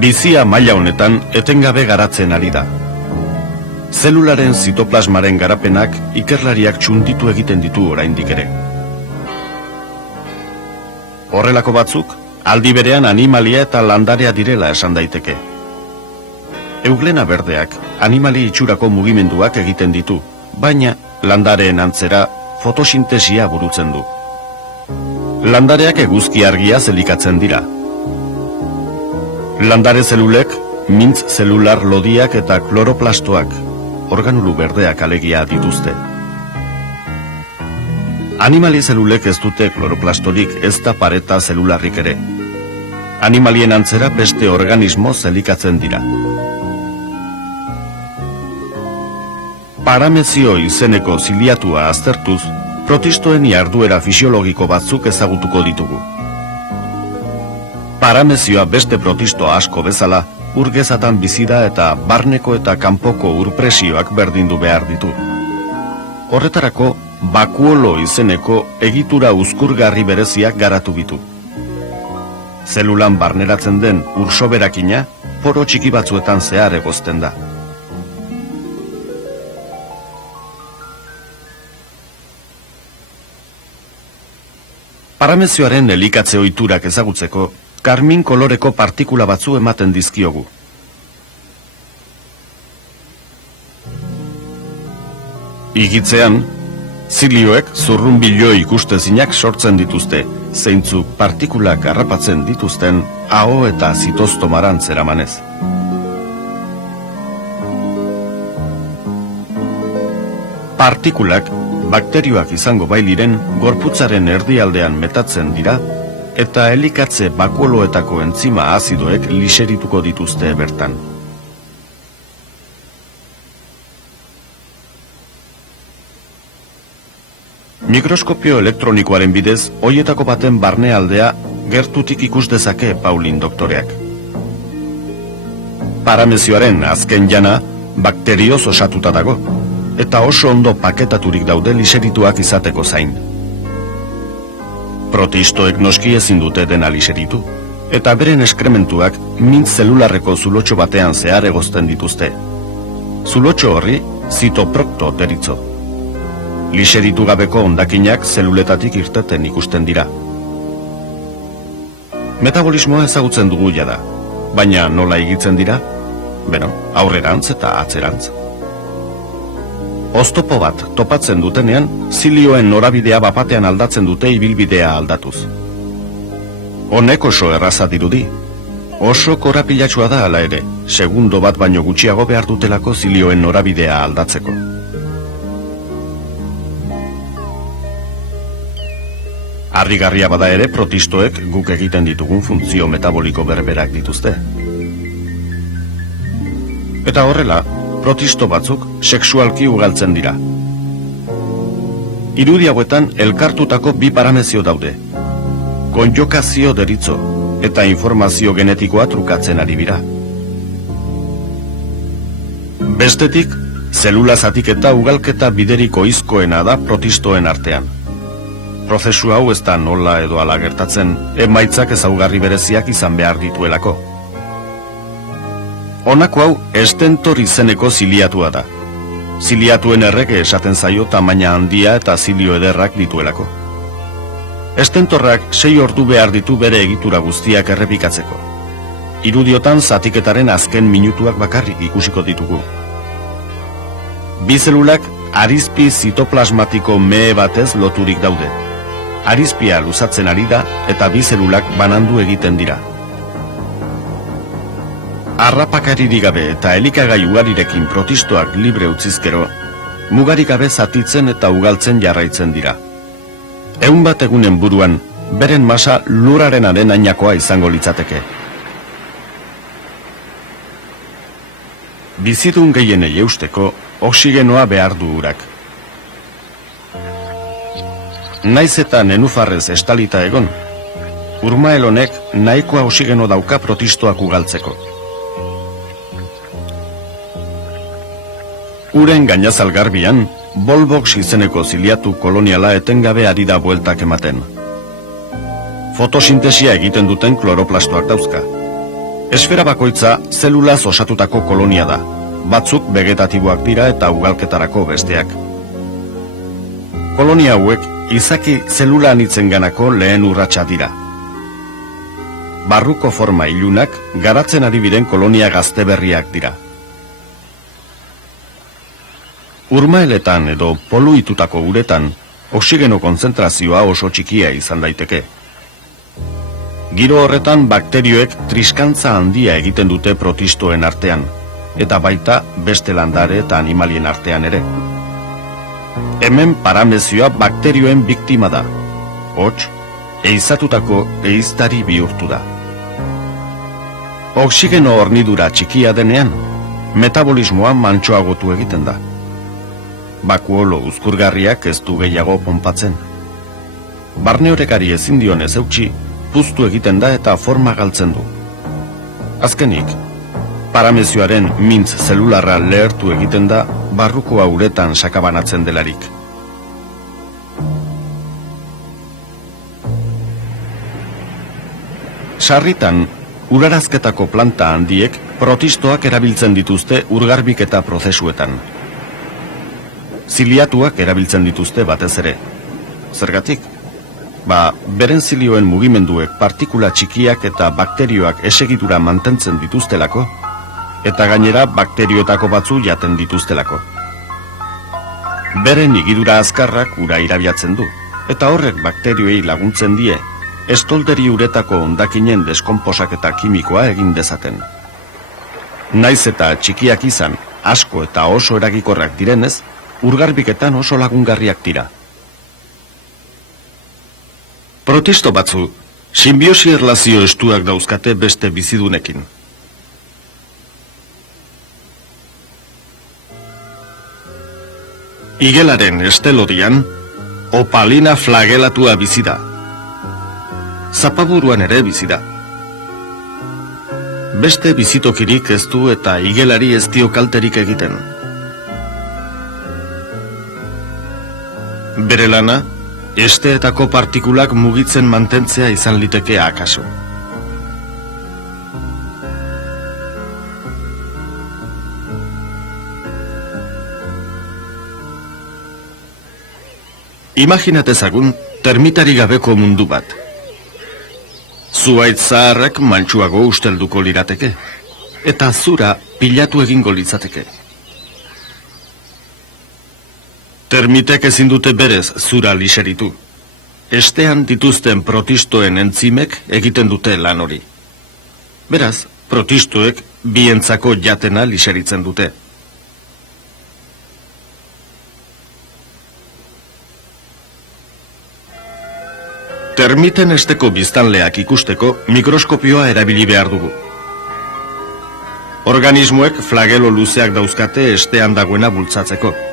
Bizia maila honetan etengabe garatzen ari da. Zelularen zitoplasmaren garapenak ikerlariak txunditu egiten ditu oraindik ere. Horrelako batzuk, aldi berean animalia eta landarea direla esan daiteke. Euglena berdeak animali itxurako mugimenduak egiten ditu, baina landareen antzera fotosintesia burutzen du. Landareak eguzki argia zelikatzen dira. Landare zelulek, mintz zelular lodiak eta kloroplastoak, organulu berdeak alegia dituzte. Animali zelulek ez dute kloroplastorik, ez da pareta zelularrik ere. Animalien antzera beste organismo zelikatzen dira. Paramezio izeneko ziliatua aztertuz, protistoen jarduera fisiologiko batzuk ezagutuko ditugu. Paramezioa beste protisto asko bezala, urgezatan bizida eta barneko eta kanpoko urpresioak berdindu behar ditu. Horretarako, bakuolo izeneko egitura uzkurgarri bereziak garatu ditu. Zelulan barneratzen den ursoberakina, poro txiki batzuetan zehar egozten da. Paramezioaren elikatze ohiturak ezagutzeko, karmin koloreko partikula batzu ematen dizkiogu. Igitzean, zilioek zurrunbilo ikustezinak sortzen dituzte, zeintzuk partikulak harrapatzen dituzten aho eta zitostomaran zeramanez. Partikulak, bakterioak izango bailiren, gorputzaren erdialdean metatzen dira, eta elikatze bakuoloetako entzima azidoek liserituko dituzte bertan. Mikroskopio elektronikoaren bidez, hoietako baten barnealdea gertutik ikus dezake Paulin doktoreak. Paramezioaren azken jana bakterioz osatuta dago, eta oso ondo paketaturik daude liserituak izateko zain. Protistoek noski ezin dute dena liseritu, eta beren eskrementuak mintz zelularreko zulotxo batean zehar egozten dituzte. Zulotxo horri zitoprokto deritzo. Liseritu gabeko hondakinak zeluletatik irteten ikusten dira. Metabolismoa ezagutzen dugu jada, baina nola egitzen dira? Aurrerantz eta atzerantz. Oztopo bat topatzen dutenean, zilioen norabidea bapatean aldatzen dute ibilbidea aldatuz. Honek oso erraza dirudi. Oso korapilatxua da hala ere, segundo bat baino gutxiago behar dutelako zilioen norabidea aldatzeko. Harrigarria bada ere, protistoek guk egiten ditugun funtzio metaboliko berberak dituzte. Eta horrela, protisto batzuk sexualki ugaltzen dira. Irudi hauetan elkartutako bi paramezio daude. Konjokazio deritzo eta informazio genetikoa trukatzen ari dira. Bestetik, zelula zatiketa ugalketa bideriko izkoena da protistoen artean. Prozesu hau ez da nola edo ala gertatzen, emaitzak ezaugarri bereziak izan behar dituelako. Honako hau estentor izeneko ziliatua da. Ziliatuen errege esaten zaio tamaina handia eta zilio ederrak dituelako. Estentorrak 6 ordu behar ditu bere egitura guztiak errepikatzeko. Irudiotan zatiketaren azken minutuak bakarrik ikusiko ditugu. Bi zelulak arizpi zitoplasmatiko mehe batez loturik daude. Arizpia luzatzen ari da eta bi zelulak banandu egiten dira. Harrapakaririk gabe eta elikagai ugarirekin protistoak libre utzizkero, mugarik gabe zatitzen eta ugaltzen jarraitzen dira. 100 bat egunen buruan, beren masa lurrarenaren ainakoa izango litzateke. Bizidun gehienei eusteko, oxigenoa behar du urak. Naiz eta nenufarrez estalita egon, urmael honek nahikoa oxigeno dauka protistoak ugaltzeko. Uren gainazal garbian, Volvox izeneko ziliatu koloniala etengabe ari da bueltak ematen. Fotosintesia egiten duten kloroplastoak dauzka. Esfera bakoitza zelulaz osatutako kolonia da. Batzuk vegetatiboak dira eta ugalketarako besteak. Kolonia hauek izaki zelula anitzenganako lehen urratsa dira. Barruko forma ilunak garatzen ari biren kolonia gazte berriak dira. Urmaeletan edo poluitutako uretan oxigeno kontzentrazioa oso txikia izan daiteke. Giro horretan bakterioek triskantza handia egiten dute protistoen artean, eta baita beste landare eta animalien artean ere. Hemen paramezioa bakterioen biktima da. Hots, eizatutako eiztari bihurtu da. Oxigeno hornidura txikia denean, metabolismoa mantsoagotu egiten da. Bakuolo uzkurgarriak ez du gehiago ponpatzen. Barneorekari ezin dion ez eutsi, puztu egiten da eta forma galtzen du. Azkenik, paramezioaren mintz zelularra lehertu egiten da barrukoa uretan sakabanatzen delarik. Sarritan, urarazketako planta handiek protistoak erabiltzen dituzte urgarbiketa prozesuetan. Ziliatuak erabiltzen dituzte batez ere. Zergatik? Beren zilioen mugimenduek partikula txikiak eta bakterioak esegitura mantentzen dituztelako, eta gainera bakterioetako batzu jaten dituztelako. Beren igidura azkarrak ura irabiatzen du, eta horrek bakterioei laguntzen die, estolderi uretako hondakinen deskonposaketa kimikoa egin dezaten. Naiz eta txikiak izan, asko eta oso eragikorrak direnez, urgarbiketan oso lagungarriak dira. Protisto batzu, sinbiosi erlazio estuak dauzkate beste bizidunekin. Igelaren estelodian, opalina flagelatua bizi da. Zapaburuan ere bizi da. Beste bizitokirik ez du eta igelari ez dio kalterik egiten. Bere lana, esteetako partikulak mugitzen mantentzea izan liteke akaso. Imaginatezagun termitari gabeko mundu bat. Zuhaitz zaharrak mantsuago ustelduko lirateke, eta zura pilatu egingo litzateke. Termitek ezin dute berez zura liseritu. Estean dituzten protistoen entzimek egiten dute lan hori. Beraz, protistoek bientzako jatena liseritzen dute. Termiten esteko biztanleak ikusteko mikroskopioa erabili behar dugu. Organismoek flagelo luzeak dauzkate estean dagoena bultzatzeko.